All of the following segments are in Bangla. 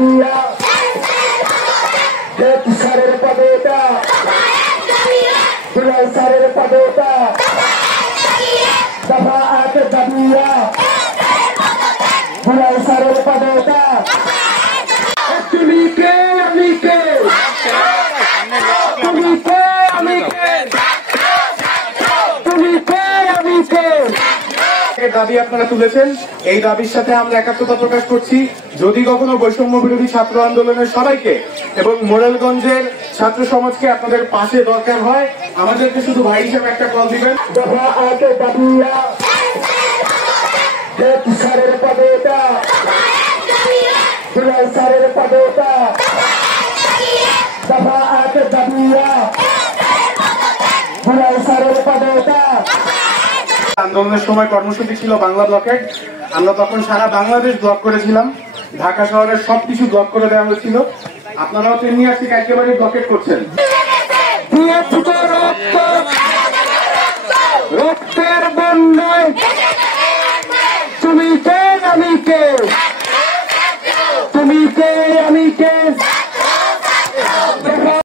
দাবিয়া সারের পদটা দুলাল সারের পদটা দফা 8 দাবিয়া দুলাল সারের পদটা তুমি কে আমি কে তুমি কে আমি কে তুমি কে আমি কে দাবি আপনারা তুলেছেন। এই দাবির সাথে আমরা একাত্মতা প্রকাশ করছি। যদি কখনো বৈষম্য বিরোধী ছাত্র আন্দোলনের সবাইকে এবং মোরেলগঞ্জের ছাত্র সমাজকে আপনাদের পাশে দরকার হয়, আমাদেরকে শুধু ভাই হিসেবে একটা কল দিবেন। দফা 8 দাবিয়া সারের পদটা দুলাল সারের পদটা দফা 8 দাবিয়া দুলাল সারের পদটা। আন্দোলনের সময় কর্মসূচি ছিল বাংলা ব্লকেট। আমরা তখন সারা বাংলাদেশ ব্লক করেছিলাম, ঢাকা শহরের সবকিছু ব্লক করে দেওয়া হয়েছিল। আপনারাও তেমনি আজকে একেবারে ব্লকেট করছেন। রক্তের বন্যায় তুমি কে আমি কে তুমি কে আমি কে।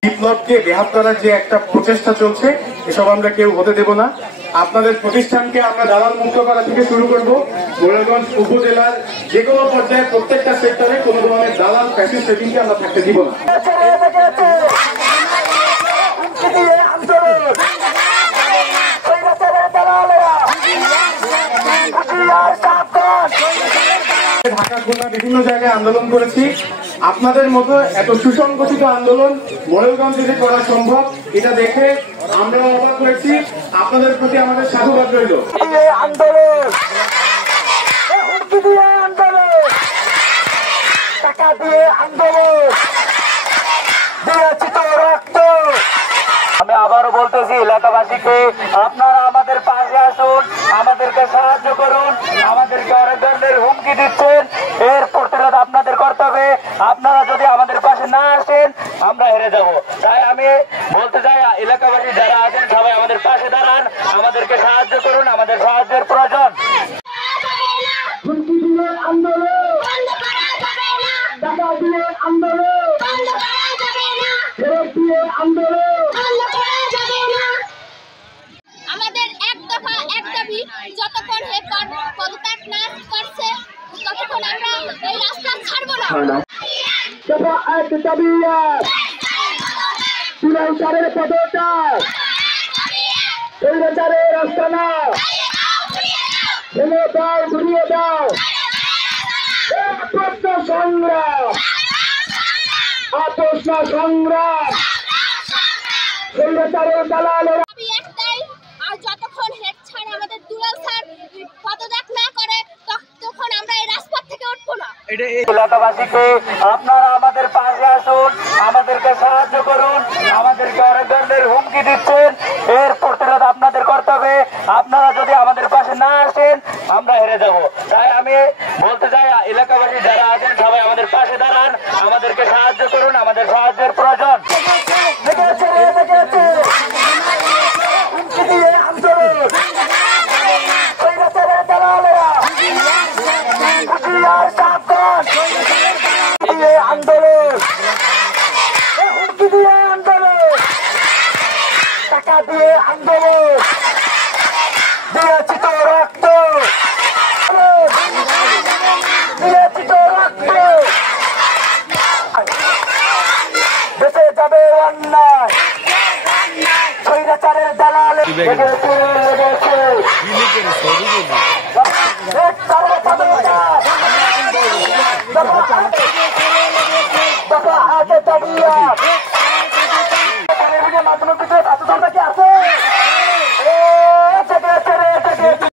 বিপ্লবকে বেহাত করার যে একটা প্রচেষ্টা চলছে, এসব আমরা কেউ হতে দেব না। আপনাদের প্রতিষ্ঠানকে আমরা দালাল মুক্ত করা থেকে শুরু করব। মোরেলগঞ্জ উপজেলার যে কোনো পর্যায়ে প্রত্যেকটা সেক্টরে কোনো ধরনের দালাল ফ্যাসিস্ট রেজিমকে আমরা থাকতে দিব না। ঢাকা খুলনা বিভিন্ন জায়গায় আন্দোলন করেছি। আপনাদের মতো এত সুসংগঠিত আন্দোলন মোরেলগঞ্জে যে করা সম্ভব, এটা দেখে আমরা অবাক হয়েছি। আপনাদের প্রতি আমাদের সাধুবাদ রইল। আন্দোলন টাকা দিয়ে আন্দোলন রক্ত। আমি আবারও বলতেছি এলাকাবাসীকে, আপনারা আমাদের পাশে আসুন, আমাদেরকে সাহায্য করুন। আমাদেরকে অনেক ধরনের হুমকি দিচ্ছেন, এর প্রতিরোধ আপনাদের করতে হবে। আপনারা যদি আমাদের পাশে না আসেন, আমরা হেরে যাব। তাই আমি বলতে চাই, এলাকাবাসী যারা আছেন সবাই আমাদের পাশে দাঁড়ান, আমাদেরকে সাহায্য করুন, আমাদের সাহায্যের প্রয়োজন। হুমকি দিয়ে আন্দোলন, টাকা দিয়ে আন্দোলন, ফেরত দিয়ে আন্দোলন। আমাদের এক দফা এক দাবি, যতক্ষণ হে পদত্যাগ না করছে ততক্ষণ আমরা এই রাস্তা ছাড়ব না। দফা 8 দাবিয়া দুলাল সারের পদটা স্বৈরাচারের আস্তানা ভেঙে দাও, ঘুরিয়ে দাও। সংগ্রাম আপোষ না সংগ্রাম, স্বৈরাচারের দালালের একটাই, আর যতক্ষণ হেড ছাড় আমাদের দুলাল স্যার পদত্যাগ না করে ততক্ষণ আমরা এই রাজপথ থেকে উঠবো না। এলাকাবাসীকে, আপনারা আমাদের পাশে আসুন, আমাদেরকে সাহায্য করুন। আমাদেরকে অনেক ধরনের হুমকি দিচ্ছেন, এর প্রতিরোধ আপনাদের করতে হবে। আপনারা যদি আমাদের পাশে না আসেন, আমরা হেরে যাব। তাই আমি বলতে চাই, এলাকাবাসী যারা আছেন সবাই আমাদের পাশে দাঁড়ান, আমাদেরকে সাহায্য করুন, আমাদের সাহায্যের প্রয়োজন। আন্দোলন, হুমকি দিয়ে আন্দোলন, টাকা দিয়ে আন্দোলন, দিয়েছি তো রক্ত, দিয়েছি তো রক্ত। বেঁচে যাবে অন্যায়, স্বৈরাচারের দালাল।